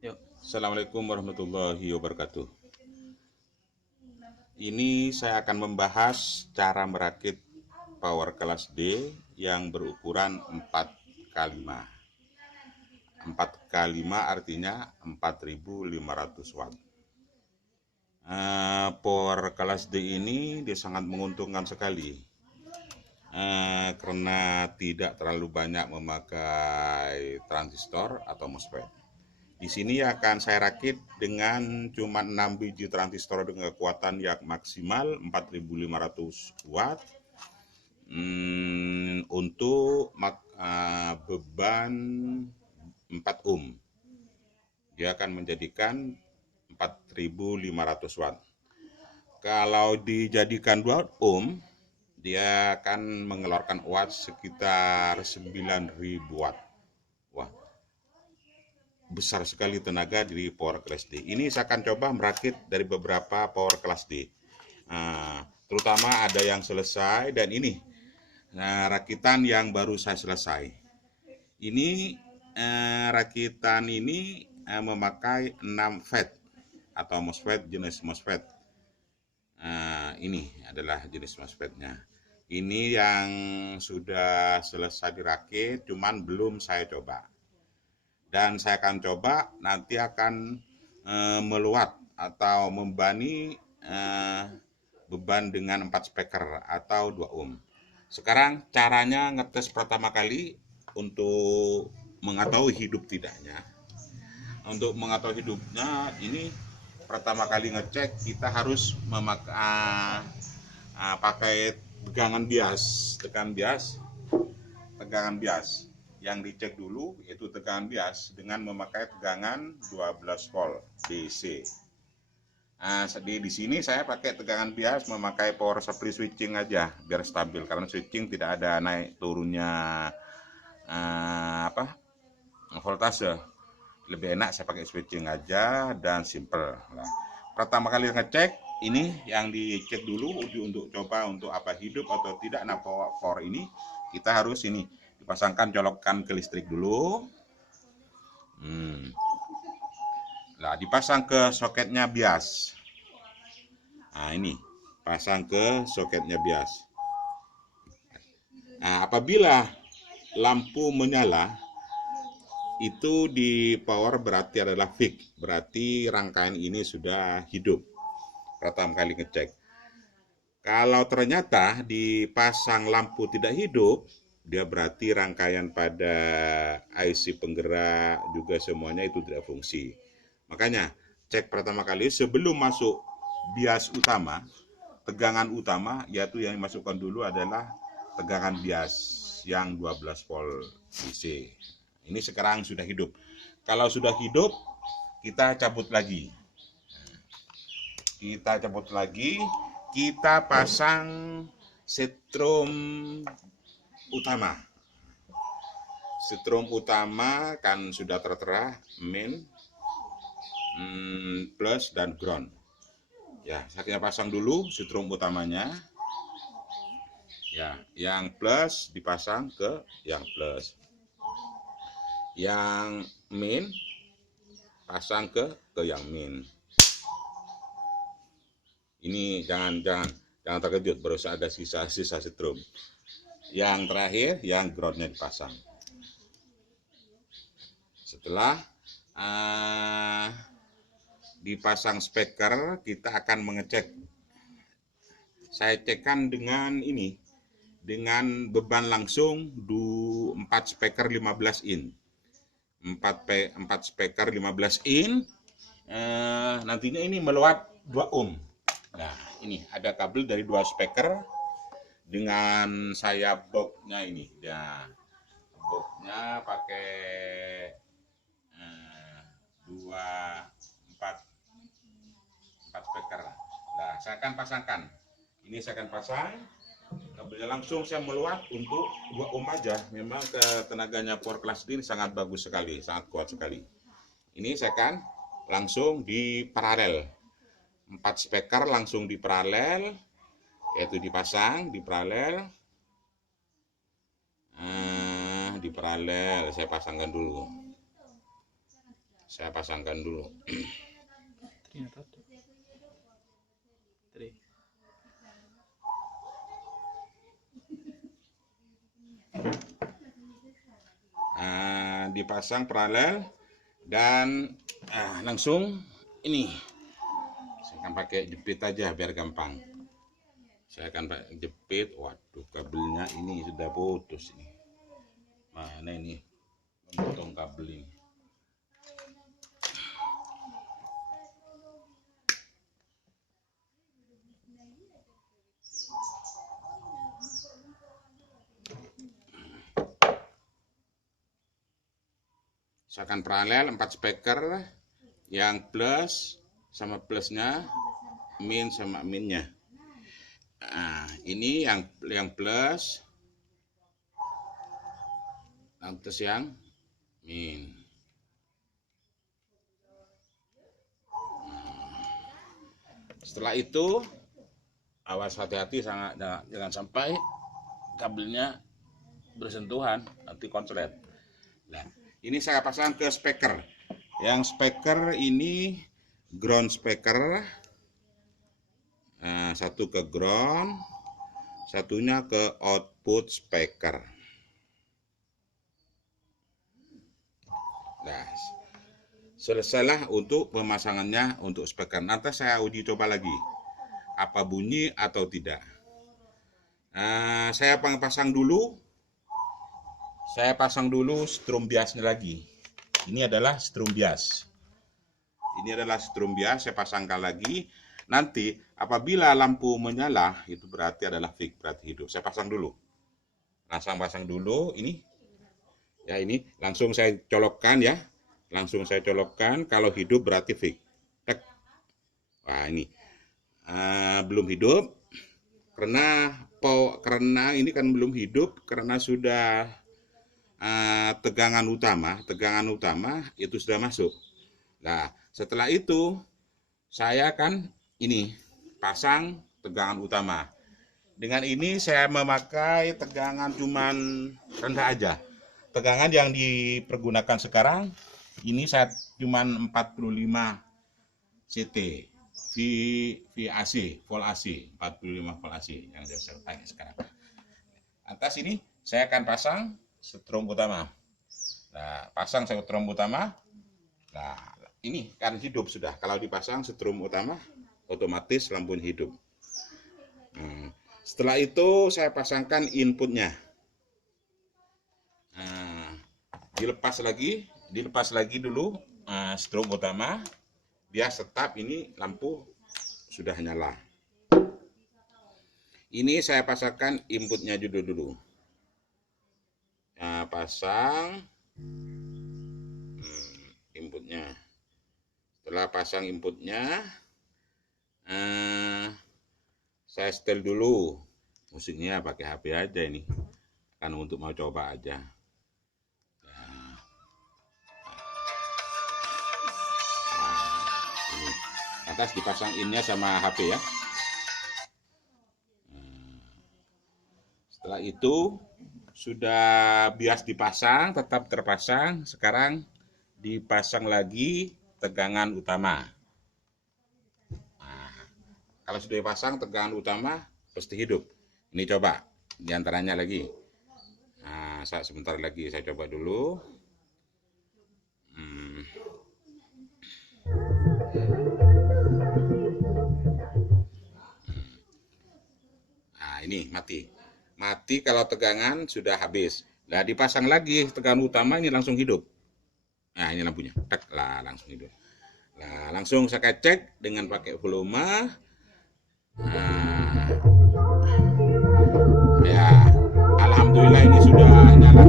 Yuk. Assalamualaikum warahmatullahi wabarakatuh. Ini saya akan membahas cara merakit power kelas D yang berukuran 4 kali 5. 4 kali 5 artinya 4500 watt. Power kelas D ini dia sangat menguntungkan sekali. Karena tidak terlalu banyak memakai transistor atau MOSFET. Di sini akan saya rakit dengan cuma 6 biji transistor dengan kekuatan yang maksimal 4500 watt untuk beban 4 ohm. Dia akan menjadikan 4500 watt. Kalau dijadikan 2 ohm, dia akan mengeluarkan watt sekitar 9000 watt. Wah, besar sekali tenaga dari power class D. Ini saya akan coba merakit dari beberapa power class D. Terutama ada yang selesai dan ini rakitan yang baru saya selesai. Ini rakitan ini memakai 6 FET atau MOSFET, jenis MOSFET. Ini adalah jenis MOSFET-nya. Ini yang sudah selesai dirakit, cuman belum saya coba. Dan saya akan coba nanti akan meluat atau membani beban dengan 4 speaker atau 2 ohm. Sekarang caranya ngetes pertama kali untuk mengetahui hidup tidaknya. Untuk mengetahui hidupnya ini pertama kali ngecek kita harus pakai tegangan bias. Yang dicek dulu itu tegangan bias dengan memakai tegangan 12 volt DC. Di sini saya pakai tegangan bias memakai power supply switching aja biar stabil, karena switching tidak ada naik turunnya voltase. Lebih enak saya pakai switching aja dan simple. Nah, pertama kali ngecek ini yang dicek dulu untuk coba untuk apa hidup atau tidak. Nah, power ini kita harus ini dipasangkan, colokkan ke listrik dulu. Nah, dipasang ke soketnya bias. Nah, ini pasang ke soketnya bias. Nah, apabila lampu menyala itu di power berarti adalah fix, berarti rangkaian ini sudah hidup. Pertama kali ngecek. Kalau ternyata dipasang lampu tidak hidup, dia berarti rangkaian pada IC penggerak juga semuanya itu tidak fungsi. Makanya cek pertama kali sebelum masuk bias utama, tegangan utama yaitu yang dimasukkan dulu adalah tegangan bias yang 12 volt DC. Ini sekarang sudah hidup. Kalau sudah hidup, kita cabut lagi. Kita pasang setrum utama. Setrum utama kan sudah tertera main, plus dan ground. Ya, saya pasang dulu setrum utamanya. Ya, yang plus dipasang ke yang plus. Yang min pasang ke yang min. Ini jangan terkejut, baru ada sisa setrum. Yang terakhir yang groundnya dipasang. Setelah dipasang speaker, kita akan mengecek. Saya cekkan dengan ini, dengan beban langsung 4 speaker 15 in. 4 speaker 15 in. Nantinya ini meluap 2 ohm. Nah, ini ada kabel dari 2 speaker dengan saya boxnya ini. Nah, boxnya pakai 4 speaker. Nah, saya akan pasangkan. Ini saya akan pasang. Kabelnya langsung saya meluap untuk 2 ohm aja. Memang tenaganya power class D ini sangat bagus sekali, sangat kuat sekali. Ini saya akan langsung di paralel. 4 speaker langsung di paralel, yaitu dipasang di paralel. Di paralel saya pasangkan dulu. Saya pasangkan dulu. Dipasang paralel dan langsung ini. Saya akan pakai jepit aja biar gampang. Saya akan pakai jepit. Waduh, kabelnya ini sudah putus ini. Mana ini? Potong kabel ini. Saya akan paralel 4 speaker, yang plus sama plusnya, min sama minnya. Nah, ini yang plus, terus yang min. Setelah itu, awas hati-hati jangan sampai kabelnya bersentuhan, nanti konslet. Nah, ini saya pasang ke speaker. Yang speaker ini ground speaker. Satu ke ground, satunya ke output speaker. Nah, selesailah untuk pemasangannya untuk speaker. Nanti saya uji coba lagi apa bunyi atau tidak. Saya pasang dulu. Saya pasang dulu strum biasnya lagi. Ini adalah strum bias. Saya pasangkan lagi. Nanti apabila lampu menyala, itu berarti adalah fix, berarti hidup. Saya pasang dulu. Pasang dulu ini. Ya, ini langsung saya colokkan ya. Kalau hidup berarti fix. Wah, ini belum hidup. Karena ini kan belum hidup karena sudah tegangan utama itu sudah masuk. Nah, setelah itu saya akan ini pasang tegangan utama. Dengan ini saya memakai tegangan cuman rendah aja. Tegangan yang dipergunakan sekarang ini saya cuman 45 CT VAC, volt AC, 45 volt AC yang saya pakai sekarang. Atas ini saya akan pasang strom utama. Nah, pasang strom utama. Nah, ini kan hidup sudah. Kalau dipasang strom utama, otomatis lampu hidup. Setelah itu saya pasangkan inputnya. Dilepas lagi dulu strom utama. Dia tetap ini lampu sudah nyala. Ini saya pasangkan inputnya dulu. Pasang inputnya. Setelah pasang inputnya, saya setel dulu musiknya pakai HP aja ini, kan untuk mau coba aja. Ini atas dipasang innya sama HP ya. Setelah itu sudah bias dipasang, tetap terpasang. Sekarang dipasang lagi tegangan utama. Kalau sudah dipasang tegangan utama pasti hidup. Ini coba diantaranya lagi. Saya sebentar lagi saya coba dulu. Ini mati kalau tegangan sudah habis. Nah, dipasang lagi tegangan utama, ini langsung hidup. Nah, ini lampunya. Tak lah, langsung hidup. Nah, langsung saya cek dengan pakai volume. Ya, alhamdulillah ini sudah nyala.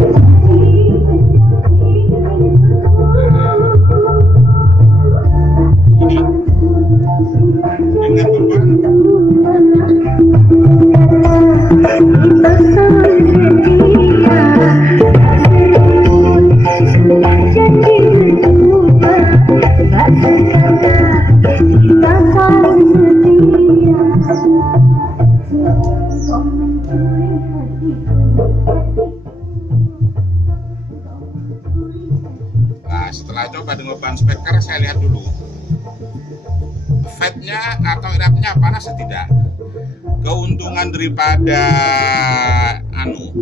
Ini dengan beban Setelah coba dengan ban speaker, saya lihat dulu fatnya atau iratnya panas atau tidak. Keuntungan daripada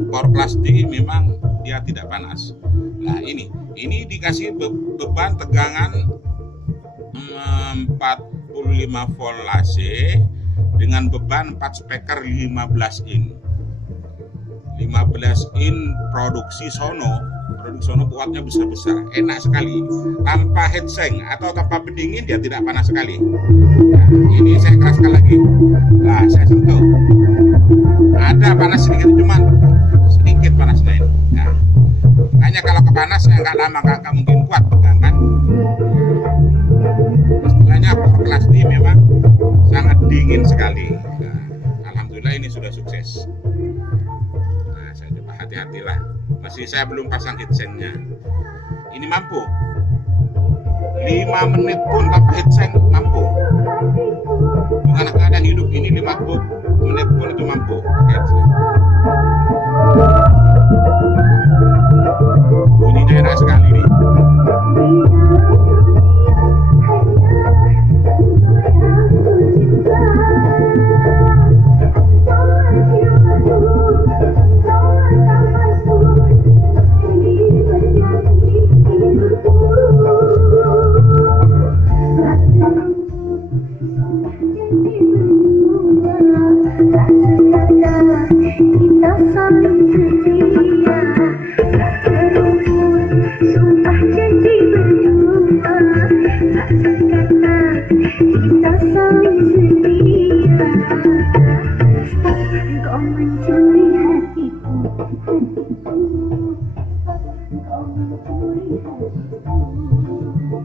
Power Class D memang dia tidak panas. Nah ini dikasih beban tegangan 45 volt AC dengan beban 4 speaker 15 in. 15 in produksi Sono buatnya besar-besar, enak sekali. Tanpa heatsink atau tanpa pendingin dia tidak panas sekali. Nah, ini saya keraskan lagi. Nah, saya sentuh. Ada panas sedikit, cuman sedikit panasnya ini. Nah, hanya kalau kepanas saya nggak lama, nggak mungkin kuat pegangan. Istilahnya Power Class D memang sangat dingin sekali. Nah, alhamdulillah ini sudah sukses. Nah, saya coba hati-hatilah. Masih saya belum pasang heatsinknya. Ini mampu 5 menit pun tanpa heatsink mampu. Dengan keadaan hidup ini 50 menit pun itu mampu pakai heatsink. Bunyinya enak sekali nih.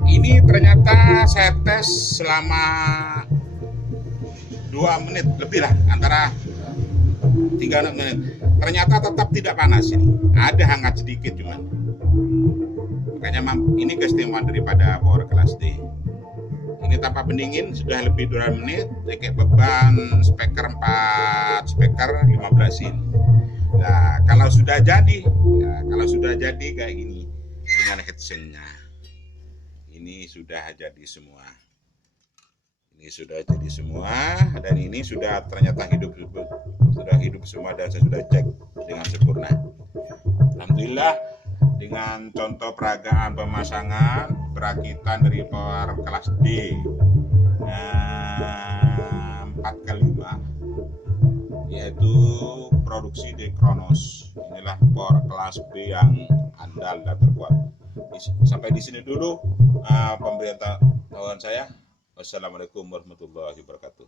Ini ternyata saya tes selama 2 menit lebih lah, antara 3 menit. Ternyata tetap tidak panas ini. Ada hangat sedikit cuman. Makanya ini keistimewaan daripada Power Class D. Ini tanpa pendingin sudah lebih 2 menit, pakai beban speaker 4 speaker 15 in. Nah, kalau sudah jadi kayak gini dengan headsinknya. Ini sudah jadi semua. Dan ini sudah ternyata hidup semua dan saya sudah cek dengan sempurna. Alhamdulillah dengan contoh peragaan pemasangan perakitan dari Power Class D 4x5 yaitu produksi di Kronos. Inilah Power Class B yang andal dan terkuat. Sampai di sini dulu pemberitahuan saya. Wassalamualaikum warahmatullahi wabarakatuh.